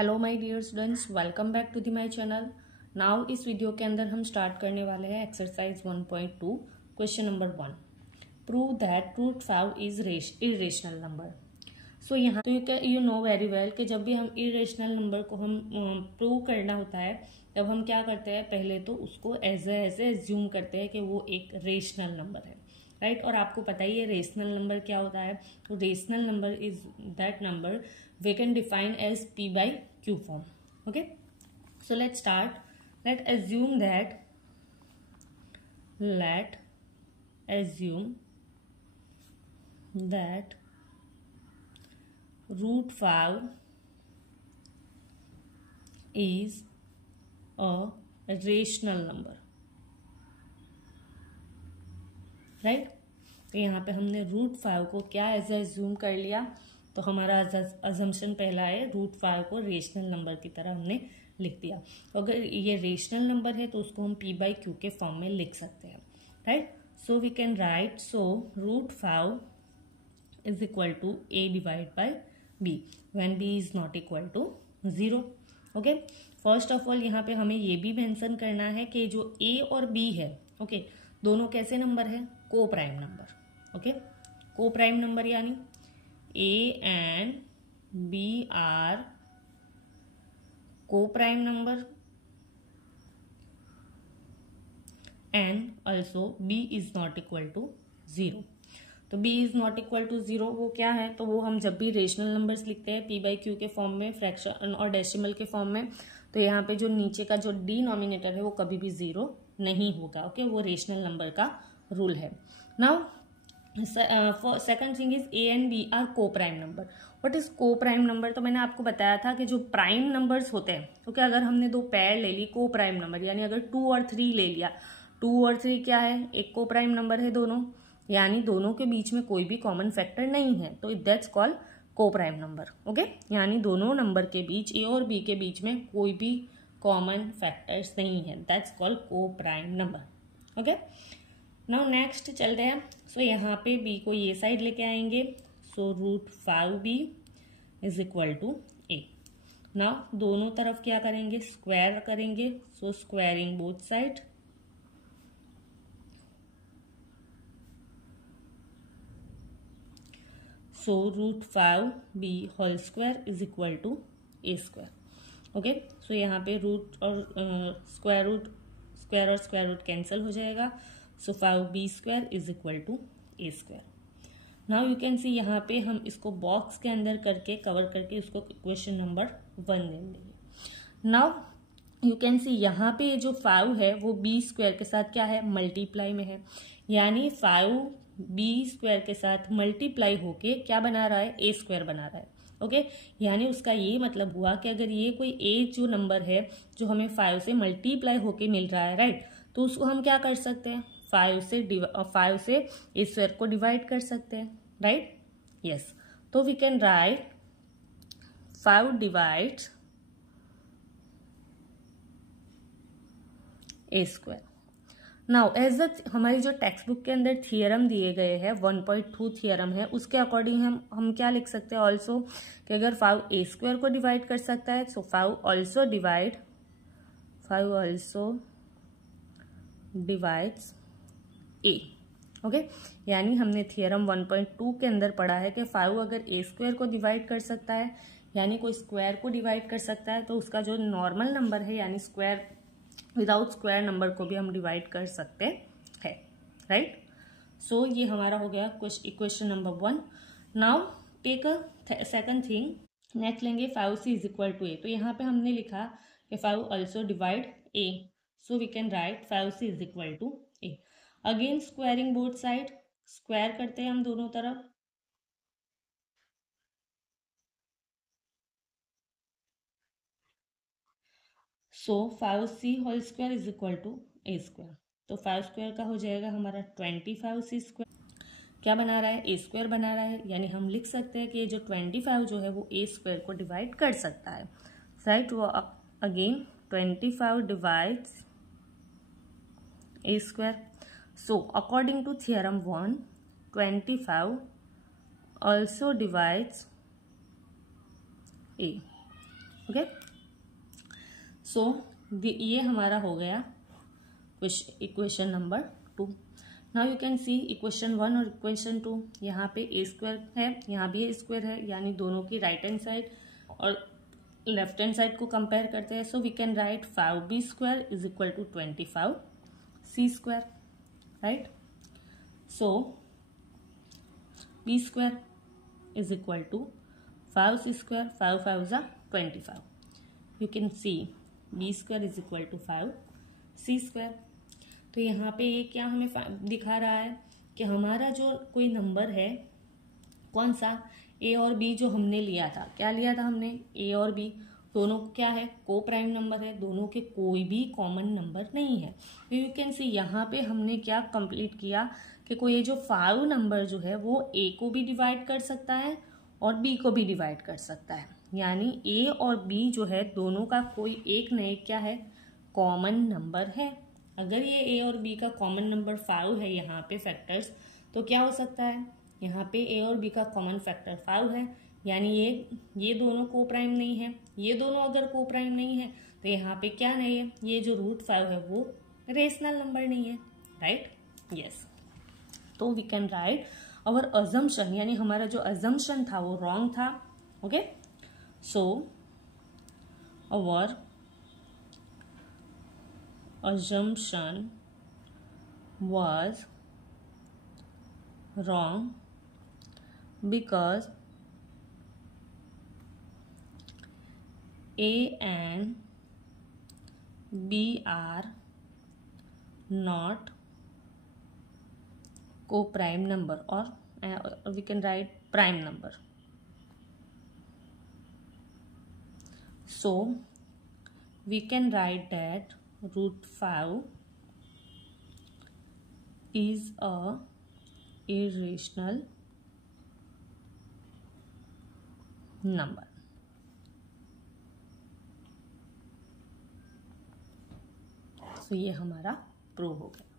Hello my dear students, welcome back to the my channel. Now इस video के अंदर हम स्टार्ट करने वाले हैं exercise 1.2 question number 1। Prove that root 5 is irrational number. So यहाँ तो यू नो वेरी वेल कि जब भी हम इरेशनल नंबर को हम प्रूव करना होता है तब हम क्या करते हैं, पहले तो उसको एज एज्यूम करते हैं कि वो एक रेशनल नंबर है, राइट। और आपको पता ही है रेशनल नंबर क्या होता है। तो rational number is that number we can define as p by q form. Okay, so let's start. Let assume that root 5 is a rational number, right. तो यहाँ पे हमने रूट 5 को क्या एज एज्यूम कर लिया, तो हमारा अजम्पशन पहला है रूट 5 को रेशनल नंबर की तरह हमने लिख दिया। तो अगर ये रेशनल नंबर है तो उसको हम p बाई क्यू के फॉर्म में लिख सकते हैं, right. So we can write root 5 is equal to a divide by b when b is not equal to 0। Okay, first of all यहाँ पे हमें ये भी मेंशन करना है कि जो a और b है, ओके, दोनों कैसे नंबर है, को प्राइम नंबर। ओके, को प्राइम नंबर यानी A and B are co-prime number and also B is not equal to 0। तो B is not equal to 0 वो क्या है, तो वो हम जब भी रेशनल नंबर्स लिखते हैं p बाई क्यू के फॉर्म में, फ्रैक्शन और डेसिमल के फॉर्म में, तो यहाँ पे जो नीचे का जो डिनोमिनेटर है वो कभी भी 0 नहीं होगा। ओके, वो रेशनल नंबर का रूल है। Now second thing is A and B are co prime number. What is co prime number, तो मैंने आपको बताया था कि जो प्राइम नंबर्स होते हैं, ओके, अगर हमने दो पैर ले ली को प्राइम नंबर, यानी अगर 2 और 3 ले लिया, 2 और 3 क्या है, एक को प्राइम नंबर है दोनों, यानी दोनों के बीच में कोई भी कॉमन फैक्टर नहीं है, तो दैट्स कॉल्ड को प्राइम नंबर। ओके, यानी दोनों नंबर के बीच, ए और बी के बीच में कोई भी कॉमन फैक्टर्स नहीं है, दैट्स कॉल्ड को prime number. Okay, now next चलते हैं। सो यहाँ पे b को ये साइड लेके आएंगे, so root 5b is equal to a। Now दोनों तरफ क्या करेंगे, स्क्वायर करेंगे, so squaring both side, so root 5b whole square is equal to a square. Okay, so यहाँ पे रूट और स्क्वायर और स्क्वायर रूट कैंसिल हो जाएगा, so 5b square is equal to a square. Now you can see यहाँ पे हम इसको बॉक्स के अंदर करके कवर करके इसको इक्वेशन नंबर 1 दे देंगे। नाउ यू कैन सी यहाँ पे जो 5 है वो b स्क्वायर के साथ क्या है, मल्टीप्लाई में है, यानी 5b स्क्वायर के साथ मल्टीप्लाई होके क्या बना रहा है, a स्क्वायर बना रहा है। ओके, यानी उसका ये मतलब हुआ कि अगर ये कोई a जो नंबर है जो हमें 5 से मल्टीप्लाई होके मिल रहा है, राइट, तो उसको हम क्या कर सकते हैं, 5 से ए स्क्वायर को डिवाइड कर सकते हैं, राइट। यस, तो we can write 5 divides A square. Now as हमारी जो टेक्स्ट बुक के अंदर थियरम दिए गए हैं 1.2 थियरम है, उसके अकॉर्डिंग हम क्या लिख सकते हैं ऑल्सो, कि अगर 5 ए स्क्वायर को डिवाइड कर सकता है, सो 5 ऑल्सो डिवाइड्स ए। ओके, यानी हमने थियरम 1.2 के अंदर पढ़ा है कि 5 अगर ए स्क्वायर को डिवाइड कर सकता है, यानी कोई स्क्वायर को डिवाइड कर सकता है, तो उसका जो नॉर्मल नंबर है, यानी स्क्वायर विदाउट स्क्वायर नंबर को भी हम डिवाइड कर सकते हैं, राइट। सो ये हमारा हो गया equation number 1। Now take a second thing, next लेंगे 5c इज इक्वल टू ए। तो यहाँ पे हमने लिखा कि 5 also divide a, so we can write 5c is equal to a. Again squaring both side, square करते हैं हम दोनों तरफ, so 5c whole square is equal to a square. तो 5 स्क्वायर का हो जाएगा हमारा 25c स्क्वायर, क्या बना रहा है, ए स्क्वायर बना रहा है, यानी हम लिख सकते हैं कि जो 25 जो है वो ए स्क्वायर को डिवाइड कर सकता है, राइट। वो again 25 divides A square. So according to theorem 1, 25 also divides A। Okay, so ये हमारा हो गया equation number 2। Now you can see equation 1 और इक्वेशन 2, यहाँ पे ए स्क्वायर है, यहाँ भी ए स्क्वायर है, यानी दोनों की राइट हैंड साइड और लेफ्ट हैंड साइड को कंपेयर करते हैं। So we can write 5b square is equal to 25c square, right. So b square is equal to 5c square, 5 5 जा 25। You can see b square is equal to 5c square. तो यहाँ पे ये क्या हमें दिखा रहा है कि हमारा जो कोई नंबर है, कौन सा, a और b जो हमने लिया था, क्या लिया था हमने, a और b दोनों क्या है, को प्राइम नंबर है, दोनों के कोई भी कॉमन नंबर नहीं है। तो यू कैन सी यहाँ पे हमने क्या कंप्लीट किया कि कोई ये जो 5 नंबर जो है वो a को भी डिवाइड कर सकता है और b को भी डिवाइड कर सकता है, यानी a और b जो है दोनों का कोई एक न एक क्या है, कॉमन नंबर है। अगर ये a और b का कॉमन नंबर 5 है यहाँ पे फैक्टर्स, तो क्या हो सकता है, यहाँ पे a और b का कॉमन फैक्टर 5 है, यानी ये दोनों को प्राइम नहीं है। ये दोनों अगर को प्राइम नहीं है तो यहाँ पे क्या नहीं है, ये जो √5 है वो रेशनल नंबर नहीं है, राइट, यस। तो we can write our assumption, यानी हमारा जो अजम्पशन था वो रॉन्ग था, okay. So our assumption was wrong because A and B are not co-prime number, or we can write prime number. So we can write that √5 is a irrational number. So ये हमारा prove हो गया।